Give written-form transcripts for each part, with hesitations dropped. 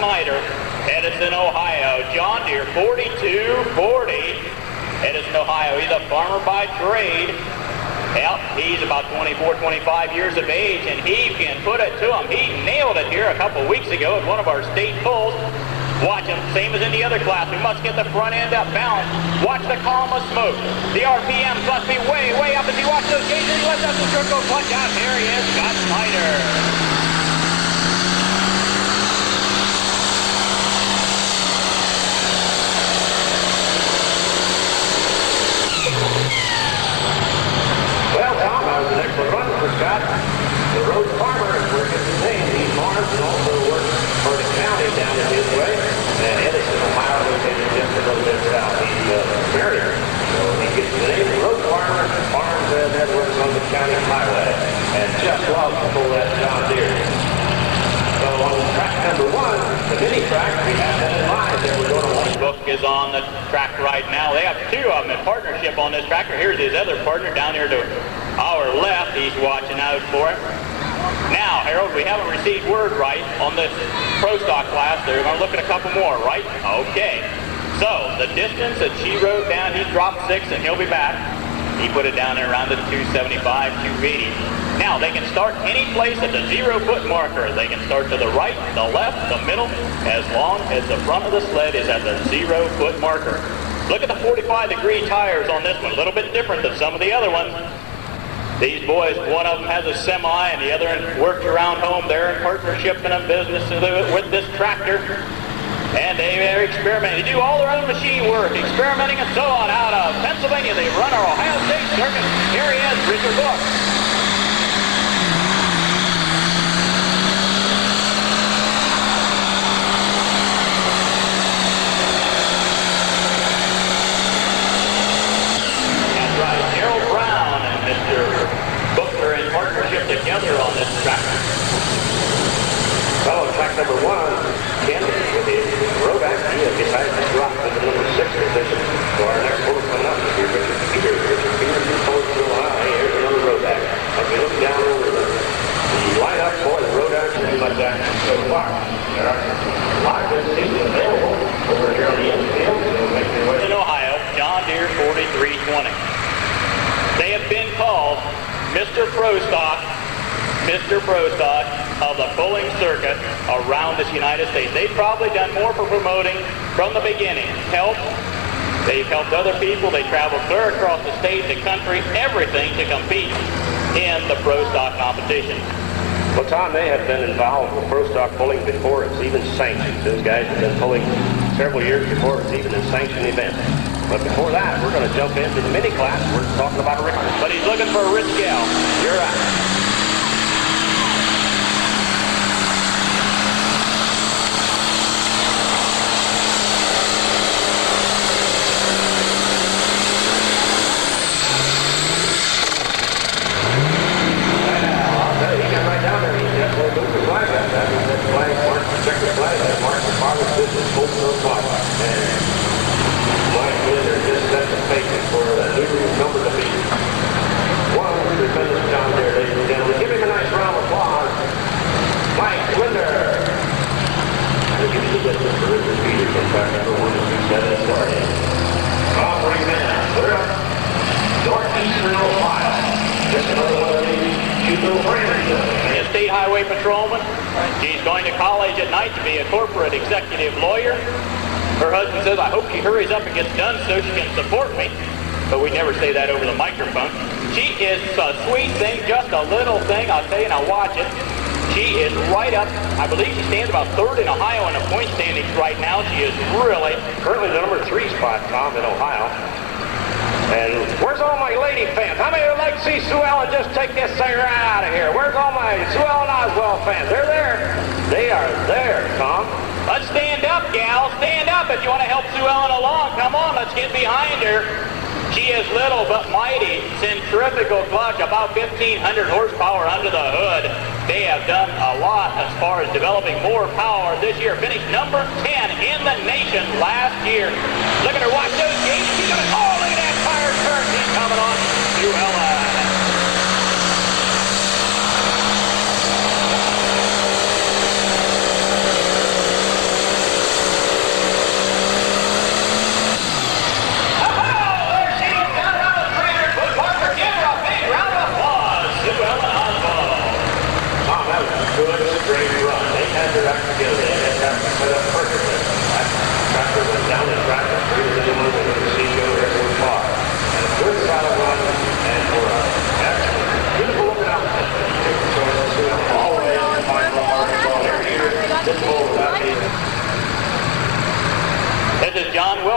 Snyder, Edison, Ohio. John Deere 4240, Edison, Ohio. He's a farmer by trade. Yep, he's about 24, 25 years of age, and he can put it to him. He nailed it here a couple weeks ago at one of our state pulls. Watch him, same as in the other class. We must get the front end up balanced. Watch the column of smoke. The RPMs must be way, way up as he watches those gauges. He lets up the circle clutch out. There he is, Scott Snyder. Scott, the road farmer is working his name. He farms and also works for the county down in his way. And Edison, Ohio, located just a little bit southeast of Marion. So he gets the name of road farmer, farms and works on the county highway. And just loves to pull that John Deere. So on track number 1, the mini track, we have that in mind that we're going to want. Book is on the track right now. They have 2 of them in partnership on this tractor. Here's his other partner down here to our left. He's watching out for it. Now, Harold, we haven't received word right on this Pro Stock class. They're going to look at a couple more, right? Okay. So, the distance that she wrote down, he dropped 6 and he'll be back. He put it down there around the 275, 280. Now, they can start any place at the 0-foot marker. They can start to the right, the left, the middle, as long as the front of the sled is at the 0-foot marker. Look at the 45-degree tires on this one. A little bit different than some of the other ones. These boys, one of them has a semi and the other works around home. They're in partnership in a business with this tractor. And they're experimenting. They do all their own machine work, experimenting and so on out of Pennsylvania. They run our Ohio State circuit. Here he is, Richard Book. Together on this tractor. Well, on track number 1, Ken, with his Throwback, he has decided to drop to the number 6 position. So our next one coming up is Richard Peter. Richard Peter from Collegeville, Ohio. Hey, here's another Throwback. As we look down over the lineup for the road action like that so far. There are a lot of good things available over here on the infield. In Ohio, John Deere 4320. They have been called Mr. Pro Stock of the pulling circuit around this United States. They've probably done more for promoting from the beginning. They've helped other people. They travel clear across the state, the country, everything to compete in the Pro Stock competition. Well, Tom, they have been involved with Pro Stock pulling before it's even sanctioned. Those guys have been pulling several years before it's even a sanctioned event. But before that, we're going to jump into the mini class. We're talking about a Richland. But he's looking for a rich gal. You're right. Highway patrolman. She's going to college at night to be a corporate executive lawyer. Her husband says, I hope she hurries up and gets done so she can support me. But we never say that over the microphone. She is a sweet thing, just a little thing. I'll tell you, now watch it. She is right up. I believe she stands about 3rd in Ohio in the point standings right now. She is really currently the number 3 spot, Tom, in Ohio. And where's all my lady fans? How many would like to see Sue Ellen just take this thing right out of here? Where's all my Sue Ellen Oswald fans? They're there. They are there, Tom. Let's stand up, gal. Stand up if you want to help Sue Ellen along. Come on, let's get behind her. She is little but mighty, centrifugal clutch, about 1,500 horsepower under the hood. They have done a lot as far as developing more power this year. Finished number 10 in the nation last year. Look at her, watch those gates. She's gonna, oh, look at that fire turn. He's coming on Sue Ellen.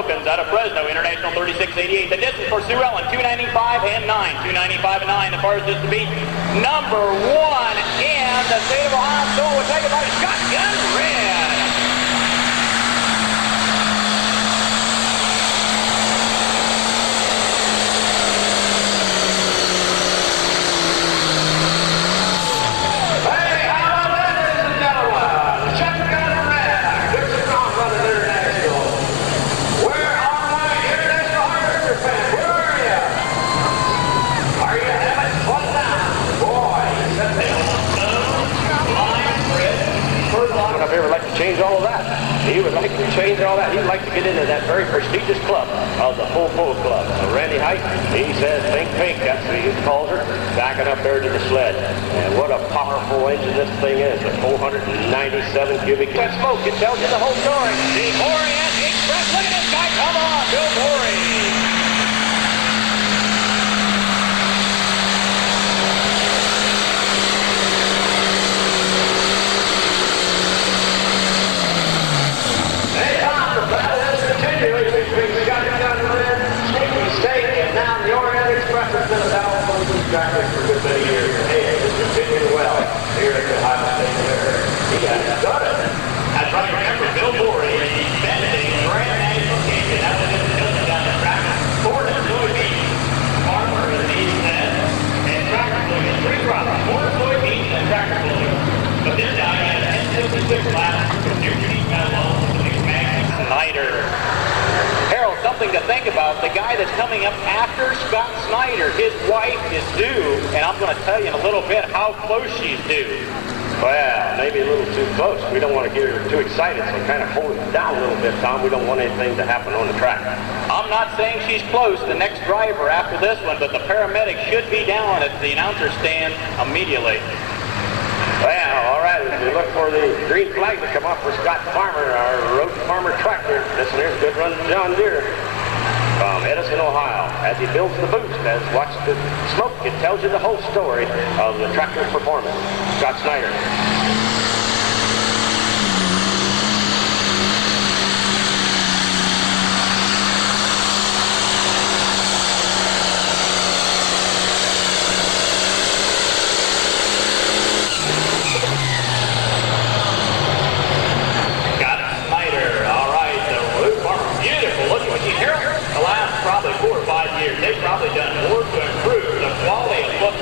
Wilkins out of Fresno, International 3688. The distance for Sue Ellen, 295 and 9. 295 and 9, the farthest distance to beat. Number 1 in the state of Ohio. So we'll take it by Shotgun Red. Change all of that. He would like to change all that. He'd like to get into that very prestigious club of the Full Club. So Randy Height, he says, think pink, that's what he calls her, backing up there to the sled. And what a powerful engine this thing is, the 497 cubic. That smoke, it tells you the whole story. The Orient Express, look at this guy, come on, Bill Morey. For good many years, and hey, it's continuing well here at the Ohio State Fair. He has done it. That's right. Remember, Bill Morey is defending Grand National Champion. That was his building down the track. Ford and soybeans, farmer is these said, and tractor fluid. 3 crops, corn, soybeans, and tractor fluid. But this guy has 1056 laps with new sheet metal, with new magnets. Snyder. Harold, something to think about. The guy that's coming up after Scott Snyder, his wife is due, and I'm going to tell you in a little bit how close she's due. Well, maybe a little too close. We don't want to get her too excited, so kind of hold it down a little bit, Tom. We don't want anything to happen on the track. I'm not saying she's close, the next driver after this one, but the paramedic should be down at the announcer stand immediately. Well, all right, we look for the green flag to come off for Scott Farmer, our road farmer tractor. This one here's a good run to John Deere from Edison, Ohio. As he builds the boost, as watch the smoke, it tells you the whole story of the tractor performance. Scott Snyder. They've probably done more to improve the quality of look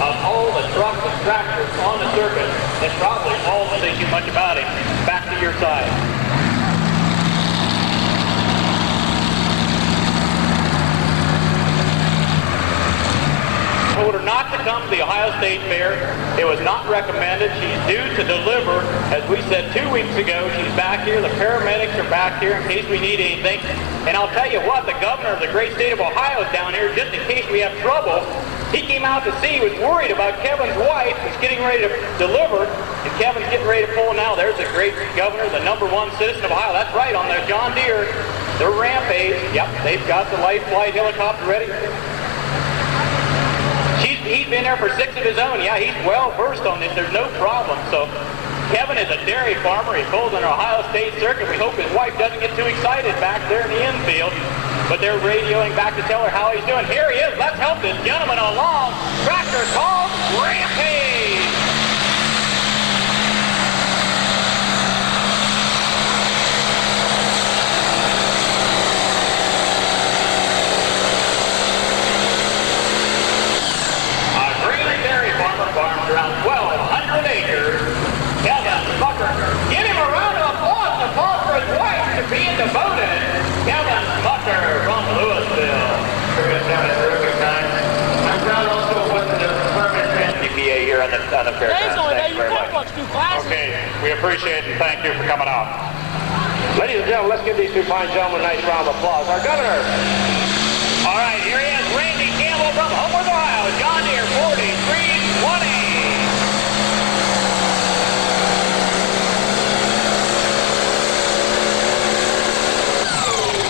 of all the trucks and tractors on the circuit. It's probably all say too much about him. Back to your side. Told her not to come to the Ohio State Fair. It was not recommended. She's due to deliver, as we said 2 weeks ago. She's back here. The paramedics are back here in case we need anything. And I'll tell you what, the governor of the great state of Ohio is down here just in case we have trouble. He came out to see, was worried about Kevin's wife, who's getting ready to deliver, and Kevin's getting ready to pull now. There's the great governor, the #1 citizen of Ohio. That's right, on the John Deere, the Rampage. Yep, they've got the light flight helicopter ready. He's been there for 6 of his own. Yeah, he's well versed on this. There's no problem. So Kevin is a dairy farmer. He pulls on the Ohio State circuit. We hope his wife doesn't get too excited back there in the infield. But they're radioing back to tell her how he's doing. Here he is. Let's help this gentleman along. Tractor called Rampage. Farms around 1,200 acres. Kevin Smucker, give him a round of applause to call for his wife to being devoted. Kevin Smucker from Louisville. Terrific time. I'm proud also of what the permanent DPA here on the fair. Thanks very much. Okay, we appreciate it and thank you for coming out. Ladies and gentlemen, let's give these two fine gentlemen a nice round of applause. Our governor. All right, here he is, Randy Campbell from Homeworth, Ohio. John Deere 4320.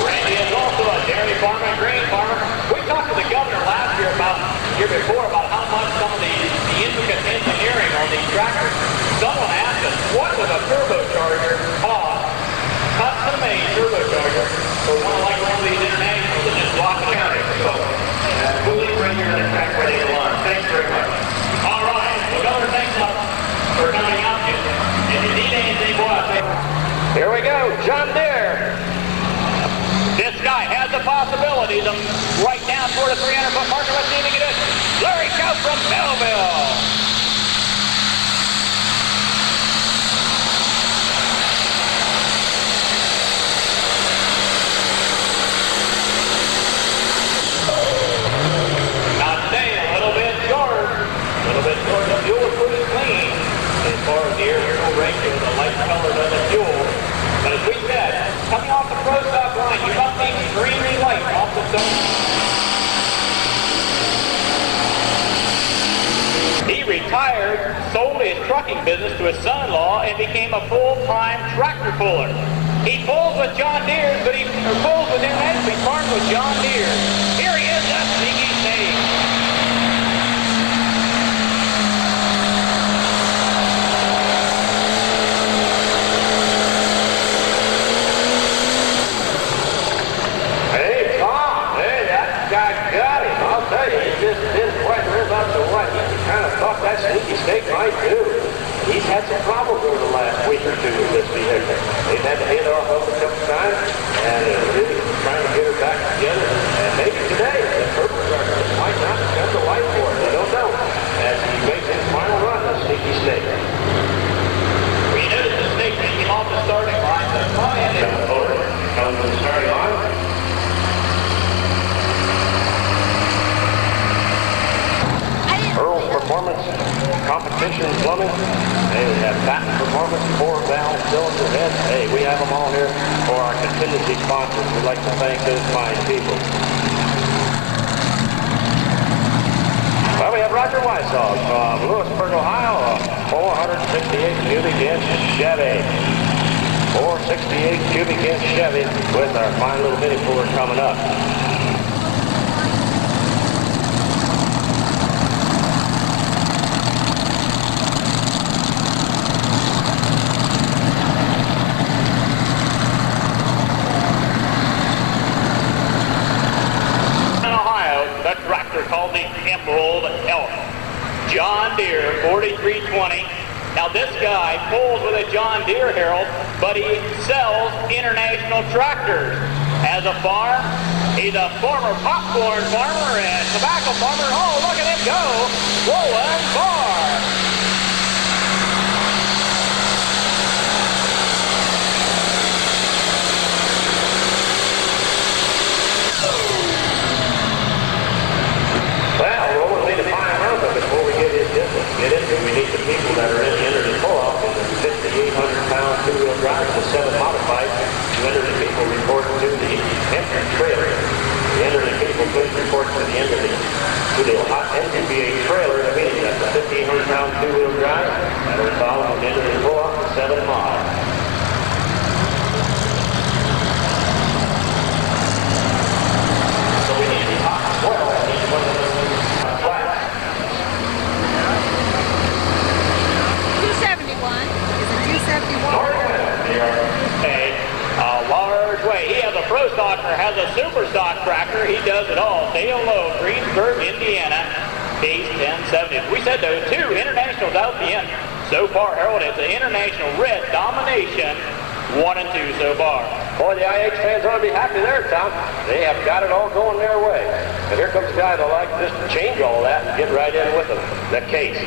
Randy is also a dairy farmer, a grain farmer. We talked to the governor last year about how much some of the intricate engineering on these tractors. Someone asked us, what does a turbocharger cost? Custom-made turbocharger for one like Here we go, John Deere. This guy has the possibilities of right down toward the 300-foot marker. Let's see if he can do it. Larry Scout from Belleville. Now today, a little bit short. A little bit short. The fuel is pretty clean as far as the air fuel ratio, the light color of the fuel. But as we said, coming off the pro stock line, you must be extremely light off the zone. He retired, sold his trucking business to his son-in-law, and became a full-time tractor puller. He pulls with John Deere, but he pulls with international. He farms with John Deere. Here he is, that sneaky snake. That sneaky snake might do. He's had some problems over the last week or two with this vehicle. They've had to hit off a couple times, and really trying to get her back together. And maybe today, the turbo starter might not come to life for it. They don't know. As he makes his final run, the sneaky snake. We noticed the snake came off the starting line. Comes to the starting line. Earl's Performance Competition Plumbing. Hey, we have Patent Performance, 4-valve cylinder head. Hey, we have them all here for our contingency sponsors. We'd like to thank those fine people. Well, we have Roger Weissog from Lewisburg, Ohio, a 468 cubic inch Chevy. 468 cubic inch Chevy with our fine little mini puller coming up. Called the Emerald Elk. John Deere 4320. Now this guy pulls with a John Deere, Harold, but he sells international tractors. As a farm, he's a former popcorn farmer and tobacco farmer. Oh, look at him go! Rolling bar. We need the people that are in the Energy Pull-Off in the 5,800-pound two-wheel drive to 7 modified to Energy people report to the empty trailer. The Energy people please report to the Energy to the NTBA trailer. That means that's a 1,500-pound two-wheel drive that are involved in the Energy Pull-Off to 7 mod. So we need the top 12 in each one of those flats. 271. Okay, a large way. He has a pro stocker, has a super stock tractor. He does it all. Dale Lowe, Greensburg, Indiana, case 1070. We said those 2 internationals out the end. So far, Harold, it's an international red domination, 1 and 2 so far. Boy, the IH fans ought to be happy there, Tom. They have got it all going their way. And here comes a guy that like just change all that and get right in with them. The Case.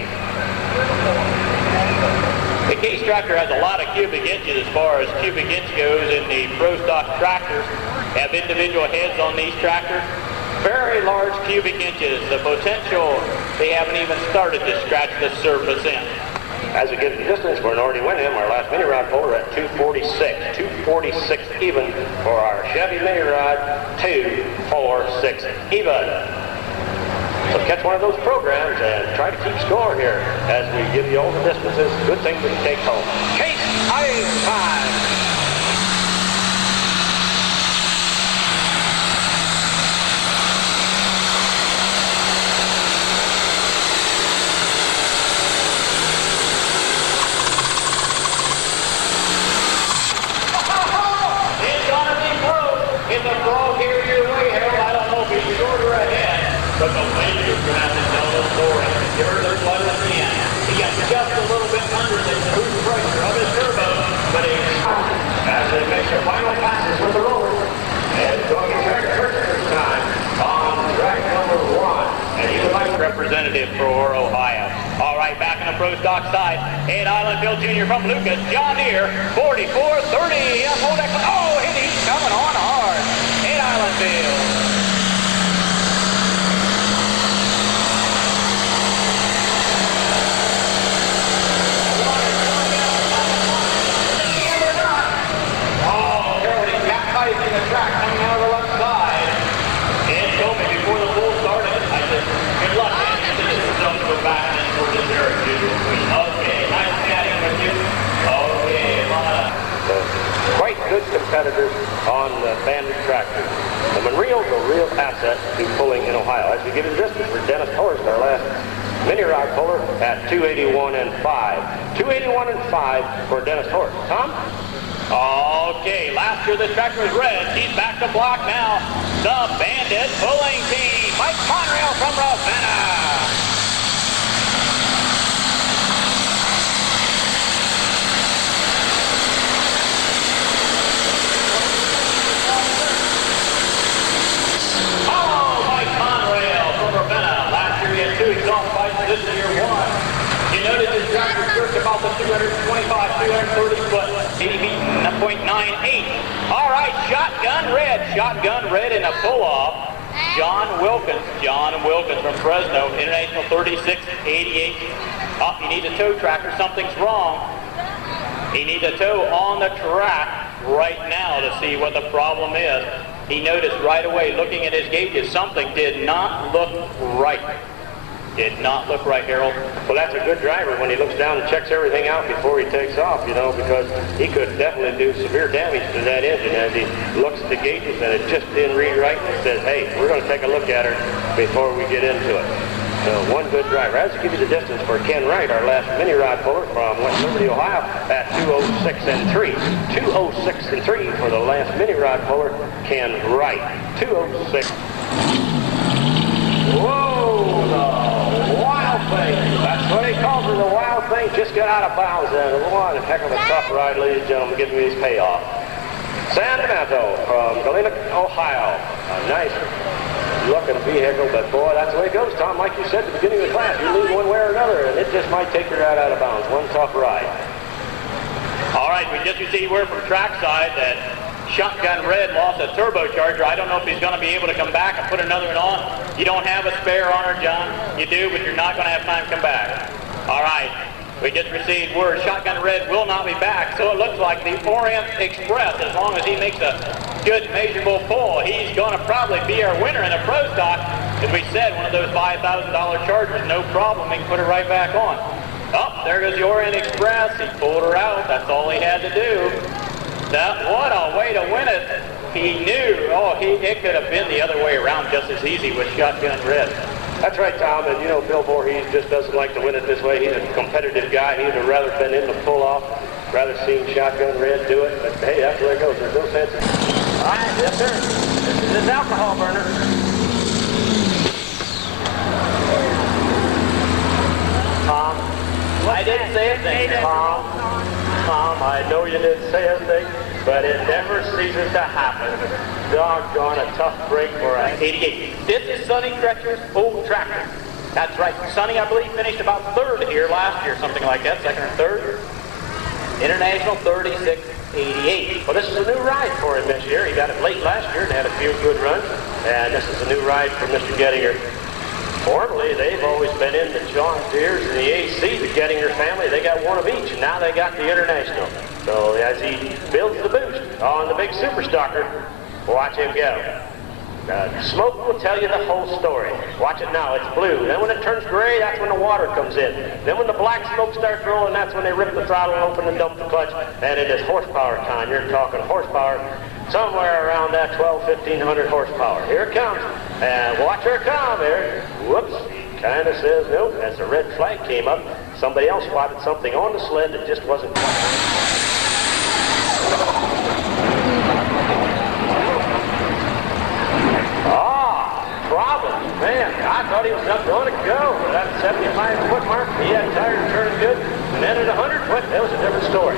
The Case tractor has a lot of cubic inches as far as cubic inch goes in the pro stock tractors. Have individual heads on these tractors. Very large cubic inches. The potential, they haven't even started to scratch the surface in. As we get the distance, we're already winning our last mini rod puller at 246. 246 even for our Chevy mini rod. 246 even. So catch one of those programs and try to keep score here as we give you all the distances. Good things we can take home. Case time. It's a frog here your way, Harold. I don't know if he's shorter ahead, but the wind is going to have to tell the story. Here's the flood at the end. He got just a little bit under the cruise pressure of his turbo, but he the final passes with the roller. And it's going to be Greg Kirsten this time on track number 1. And he would like representative for Ohio. All right, back on the pro stock side, Ed Islandfield Jr. from Lucas, John Deere, 44-30. Oh, he's coming on hard. Ed Islandfield. in the track coming out of the left side. Ed told me before the pool started, I said, good luck, Ed. This is going to go back and then toward this area, too. Okay, nice chatting with you. Okay, quite good competitors on the banded tractor. The Monreal's a real asset to pulling in Ohio. As we give you the distance for Dennis Horst, our last mini rod puller at 281 and 5. 281 and 5 for Dennis Horst. Tom? Okay, last year this tractor was red. He's back to block now. The Bandit pulling team, Mike Conrail from Ravenna. Oh, Mike Conrail from Ravenna. Last year he had 2 exhaust fights. This year 1. You notice his tractor's just about the 225, 230 foot, 80 feet, 0.98. All right, shotgun red in a pull-off. John Wilkins from Fresno, International 3688. Oh, you need a tow tractor, something's wrong. He needs a tow on the track right now to see what the problem is. He noticed right away, looking at his gauges, something did not look right. Did not look right, Harold. Well, that's a good driver when he looks down and checks everything out before he takes off, you know, because he could definitely do severe damage to that engine as he looks at the gauges and it just didn't read right and says, hey, we're going to take a look at her before we get into it. So one good driver. As to give you the distance for Ken Wright, our last mini rod puller from West Liberty, Ohio, at 206 and 3. 206 and 3 for the last mini rod puller, Ken Wright. 206. Whoa, the wild thing. That's what he calls her, the wild thing. Just got out of bounds and one heck of a tough ride, ladies and gentlemen, giving me his payoff. San Donato from Galena, Ohio. A nice looking vehicle, but boy, that's the way it goes, Tom. Like you said at the beginning of the class, you lead one way or another, and it just might take you right out of bounds. One tough ride. All right, we just received word from trackside that Shotgun Red lost a turbocharger. I don't know if he's going to be able to come back and put another one on. You don't have a spare on her, John. You do, but you're not going to have time to come back. All right, we just received word Shotgun Red will not be back, so it looks like the Orient Express, as long as he makes a good measurable pull, he's going to probably be our winner in the pro stock. As we said, one of those $5,000 chargers, no problem. He can put it right back on. Oh, there goes the Orient Express. He pulled her out. That's all he had to do. What a way to win it. He knew, it could have been the other way around just as easy with Shotgun Red. That's right, Tom, and you know, Bill Voorhees just doesn't like to win it this way. He's a competitive guy. He'd have rather been in the pull-off, rather seen Shotgun Red do it, but hey, that's where it goes. There's no sense. All right, yes, sir. This is his alcohol burner. Tom, I didn't say a thing. Tom, I know you didn't say a thing, but it never ceases to happen. Doggone a tough break for a 88. This is Sonny Crutcher's old tractor. That's right. Sonny, I believe, finished about third here last year, something like that, second or third. International 3688. Well, this is a new ride for him this year. He got it late last year and had a few good runs, and this is a new ride for Mr. Gettinger. Formerly, they've always been in the John Deere's and the AC, the Gettinger family. They got one of each, and now they got the International. So as he builds the boost on the big Super Stalker, watch him go. Smoke will tell you the whole story. Watch it now, it's blue. Then when it turns gray, that's when the water comes in. Then when the black smoke starts rolling, that's when they rip the throttle open and dump the clutch. And it is horsepower time. You're talking horsepower somewhere around that 1,500 horsepower. Here it comes. And watch her come here. Whoops. Kind of says nope. As the red flag came up, somebody else spotted something on the sled that just wasn't quite. Problems, man. I thought he was not going to go. But at the 75-foot mark, he had tires turning good. And then at 100 foot, that was a different story.